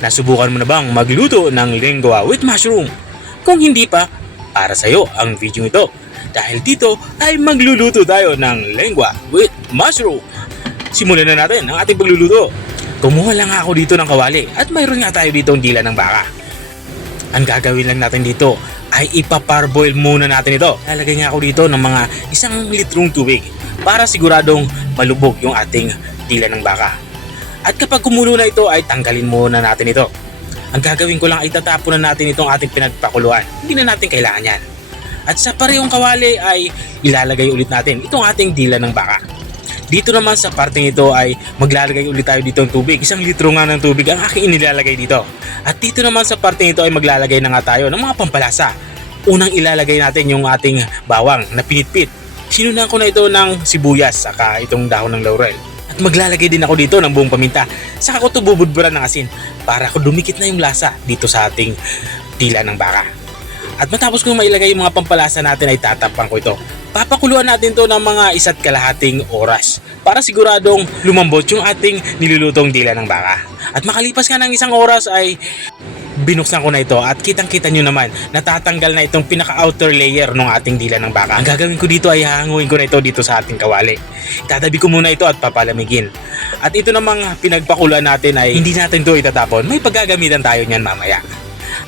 Nasubukan mo na bang magluto ng lengua with mushroom? Kung hindi pa, para sa'yo ang video ito. Dahil dito ay magluluto tayo ng lengua with mushroom. Simulan na natin ang ating pagluluto. Kumuha lang ako dito ng kawali at mayroon nga tayo dito ang dila ng baka. Ang gagawin lang natin dito ay ipaparboil muna natin ito. Lalagay nga ako dito ng mga 1 litrong tubig para siguradong malubog yung ating dila ng baka. At kapag kumulo na ito ay tanggalin muna natin ito. Ang gagawin ko lang ay tatapon na natin itong ating pinagpakuluan. Hindi na natin kailangan yan. At sa parehong kawali ay ilalagay ulit natin itong ating dila ng baka. Dito naman sa parteng ito ay maglalagay ulit tayo dito ng tubig. 1 litro nga ng tubig ang aking inilalagay dito. At dito naman sa parteng ito ay maglalagay na nga tayo ng mga pampalasa. Unang ilalagay natin yung ating bawang na pinitpit. Sinunan ko na ito ng sibuyas saka itong dahon ng laurel. At maglalagay din ako dito ng buong paminta. Saka ko ito bubudburan ng asin para ko dumikit na yung lasa dito sa ating dila ng baka. At matapos kong mailagay yung mga pampalasa natin ay tatapang ko ito. Papakuluan natin to ng mga 1.5 oras para siguradong lumambot yung ating nilulutong dila ng baka. At makalipas nga ng 1 oras ay binuksan ko na ito at kitang-kita nyo naman natatanggal na itong pinaka-outer layer ng ating dila ng baka. Ang gagawin ko dito ay hahanguin ko na ito dito sa ating kawali. Tatabi ko muna ito at papalamigin. At ito namang pinagpakuluan natin ay hindi natin ito itatapon. May paggagamitan tayo niyan mamaya.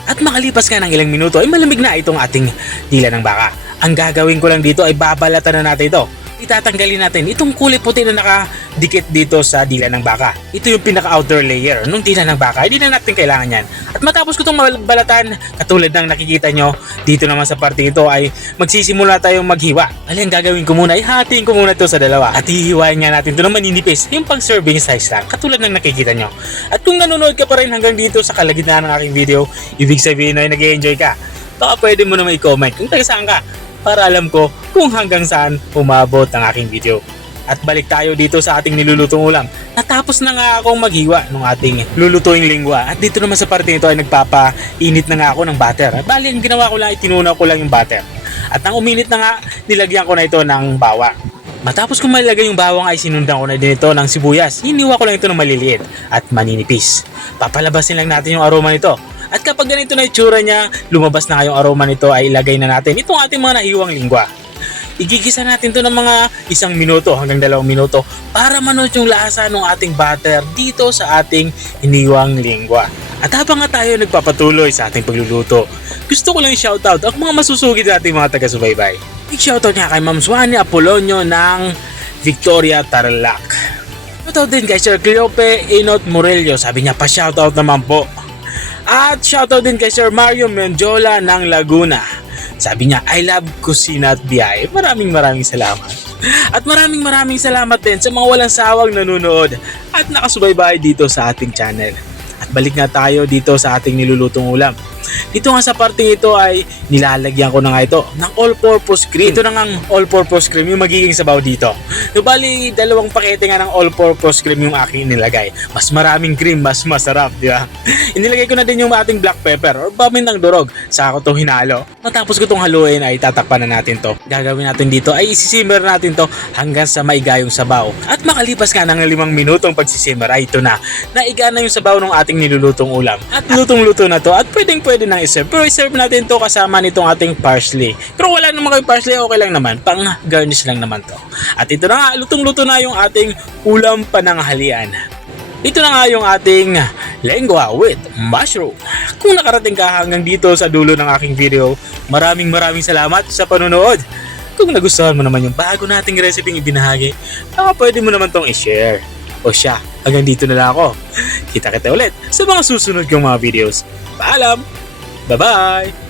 At makalipas nga ng ilang minuto ay malamig na itong ating dila ng baka. Ang gagawin ko lang dito ay babalatan na natin ito. Itatanggalin natin itong kulay puti na nakadikit dito sa dila ng baka. Ito yung pinaka-outer layer ng dila ng baka. Hindi na natin kailangan yan. At matapos ko itong balatan, katulad ng nakikita nyo, dito naman sa parte ito ay magsisimula tayong maghiwa. Ang gagawin ko muna ay hatiin ko muna ito sa dalawa. At hihiwain nga natin ito ng maninipis, yung pang serving size lang, katulad ng nakikita nyo. At kung nanonood ka pa rin hanggang dito sa kalagitnaan ng aking video, ibig sabihin ay nag-i-enjoy ka. Baka pwede mo naman i-comment kung taga saan ka, para alam ko kung hanggang saan umabot ang aking video. At balik tayo dito sa ating nilulutong ulam. Natapos na nga akong maghiwa ng ating lulutuing lingwa. At dito naman sa parte nito ay nagpapainit na nga ako ng butter. Bali, ang ginawa ko lang ay tinunaw ko lang yung butter. At nang uminit na nga, nilagyan ko na ito ng bawang. Matapos kong malagay yung bawang ay sinundan ko na din ito ng sibuyas. Hiniwa ko lang ito ng maliliit at maninipis. Papalabasin lang natin yung aroma nito. At kapag ganito na itsura niya, lumabas na yung aroma nito ay ilagay na natin itong ating mga nahiwang lingwa. Igigisa natin ito ng mga 1 minuto hanggang 2 minuto para manot yung lasa ng ating butter dito sa ating hiniwang lingwa. At habang nga tayo nagpapatuloy sa ating pagluluto, gusto ko lang i-shoutout ang mga masusugid nating mga taga-subaybay. I-shoutout nga kay Ma'am Suani Apolonio ng Victoria, Tarlac. Shoutout din kay Sir Cleope Inot Morello, sabi niya pa-shoutout naman po. At shoutout din kay Sir Mario Menjola ng Laguna. Sabi niya, I love kusina at biyahe. Maraming salamat. At maraming salamat din sa mga walang sawang nanonood at nakasubaybay dito sa ating channel. At balik na tayo dito sa ating nilulutong ulam. Dito nga sa parting ito ay nilalagyan ko na nga ito ng all-purpose cream. Ito na nga all-purpose cream yung magiging sabaw dito. Bali, 2 pakete nga ng all-purpose cream yung aking inilagay. Mas maraming cream, mas masarap, di ba? Inilagay ko na din yung ating black pepper or pamintang durog. Saka ko itong hinalo. Matapos ko itong haluin ay tatakpan na natin to. Gagawin natin dito ay isisimmer natin to hanggang sa maiga yung sabaw. At makalipas nga ng 5 minutong pagsisimmer ay ito na. Naiga na yung sabaw ng ating nilulutong ulam. At lutong-luto na to at pwede nang iserve. Pero iserve natin to kasama nitong ating parsley. Pero wala naman kayo parsley, okay lang naman. Pang garnish lang naman to. At ito na nga, lutong-luto na yung ating ulam pananghalian. Ito na nga yung ating lengua with mushroom. Kung nakarating ka hanggang dito sa dulo ng aking video, maraming salamat sa panonood. Kung nagustuhan mo naman yung bago nating recipe ibinahagi, baka pwede mo naman tong i-share. O siya, hanggang dito na lang ako. Kita ulit sa mga susunod kong mga videos. Paalam! Bye-bye!